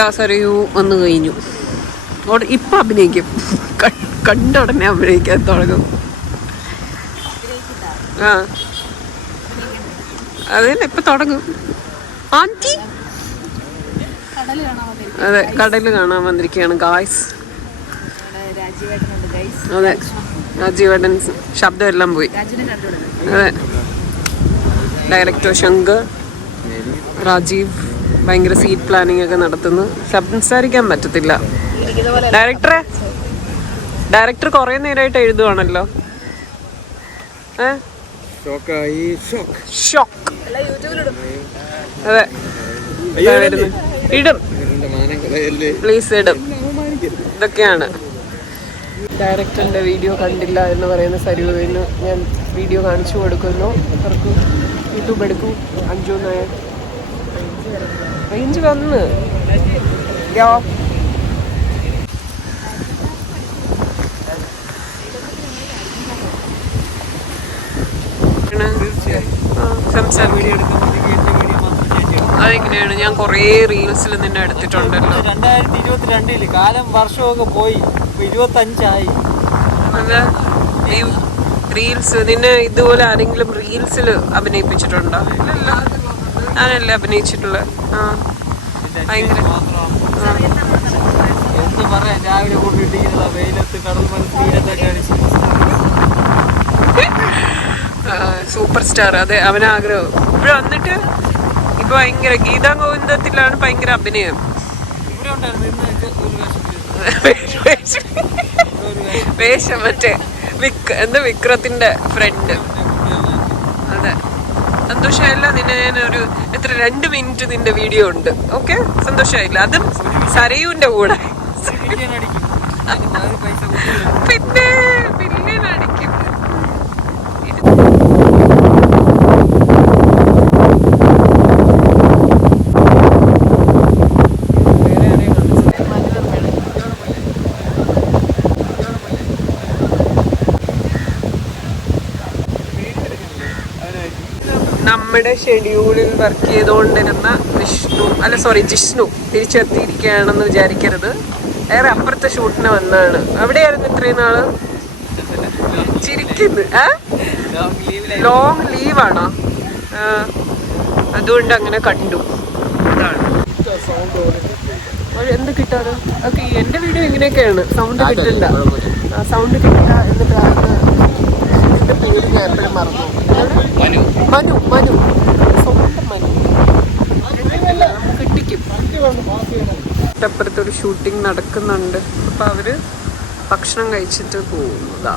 ദാസരയു വന്നു കഴിഞ്ഞു. ഇപ്പം അഭിനയിക്കും, കണ്ട ഉടനെ അഭിനയിക്കാൻ തുടങ്ങും. ആ അത് തന്നെ ഇപ്പം തുടങ്ങും. ആൻറ്റി അതെ, കടല് കാണാൻ വന്നിരിക്കുകയാണ് ഗായ്സ്. അതെ, രാജീവേട്ടൻ ശബ്ദം എല്ലാം പോയി. അതെ, ഡയറക്ടർ ശങ്കർ, രാജീവ് ഭയങ്കര സീറ്റ് പ്ലാനിങ് ഒക്കെ നടത്തുന്നു. സംസാരിക്കാൻ പറ്റത്തില്ല. ഡയറക്ടർ കുറെ നേരമായിട്ട് എഴുതുവാണല്ലോ. അതെ, ഇടും പ്ലീസ് ഇടും. ഇതൊക്കെയാണ്. ഡയറക്ടറിന്റെ വീഡിയോ കണ്ടില്ല എന്ന് പറയുന്ന സരുവിന് ഞാൻ വീഡിയോ കാണിച്ചു കൊടുക്കുന്നു. അവർക്ക് യൂട്യൂബ് എടുക്കൂ. 5 നായർ റേഞ്ച് വന്ന് അതെങ്ങനെയാണ്? ഞാൻ കൊറേ റീൽസിൽ നിന്നെ എടുത്തിട്ടുണ്ടല്ലോ. 2022 കാലം വർഷമൊക്കെ പോയി, 25 അതെ, ഈ റീൽസ് നിന്നെ ഇതുപോലെ ആരെങ്കിലും റീൽസിൽ അഭിനയിപ്പിച്ചിട്ടുണ്ടോ? ഇല്ലല്ലോ, ഞാനല്ലേ അഭിനയിച്ചിട്ടുള്ളത്. ഭയങ്കര രാവിലെ കൊണ്ടിട്ടിരിക്കുന്ന വെയിലത്ത് കടൽ തീരത്തൊക്കെ അടിച്ച് സൂപ്പർ സ്റ്റാർ. അതെ, അവനാഗ്രഹം. ഇവിടെ വന്നിട്ട് ഇപ്പൊ ഭയങ്കര ഗീതാ ഗോവിന്ദത്തിലാണ് ഭയങ്കര അഭിനയം. വേഷം മറ്റേ വിക്രത്തിന്റെ ഫ്രണ്ട്. അതെ, സന്തോഷമായില്ല? നിന്നെ ഞാൻ ഒരു 2 മിനിറ്റ് നിന്റെ വീഡിയോ ഉണ്ട്. ഓക്കെ, സന്തോഷമായില്ല? അതും സരയുവിന്റെ കൂടെ. പിന്നെ മില്യൻ അടിക്കും. നമ്മുടെ ഷെഡ്യൂളിൽ വർക്ക് ചെയ്തുകൊണ്ടിരുന്ന ജിഷ്ണു തിരിച്ചെത്തിയിരിക്കുകയാണെന്ന് വിചാരിക്കരുത്. വേറെ അപ്പുറത്തെ ഷൂട്ടിന് വന്നാണ്. എവിടെയായിരുന്നു ഇത്രയും നാള്? ചിരിക്കുന്നു. ലോങ് ലീവാണോ? അതുകൊണ്ട് അങ്ങനെ കണ്ടു. എന്ത് കിട്ടാതെ? ഓക്കെ, എന്റെ വീഡിയോ ഇങ്ങനെയൊക്കെയാണ്. സൗണ്ട് കിട്ടില്ല. സൗണ്ട് കിട്ടില്ല. എന്നിട്ട് എന്റെ പേര് ഞാൻ എപ്പോഴും മറന്നു. മനു സ്വന്തം മനു കിട്ടിക്കും. തൊട്ടപ്പുറത്തൊരു ഷൂട്ടിംഗ് നടക്കുന്നുണ്ട്. അപ്പൊ അവര് ഭക്ഷണം കഴിച്ചിട്ട് പോകുന്നതാ.